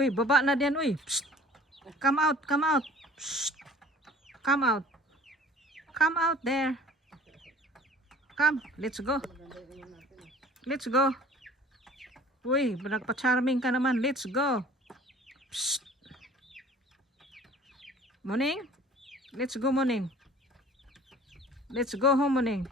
Uy, baba na din, uy. Psst. Come out, come out. Psst. Come out. Come out there. Come, let's go. Let's go. Uy, nagpa-charming ka naman. Let's go. Psst. Muning? Let's go, Muning. Let's go home, Muning.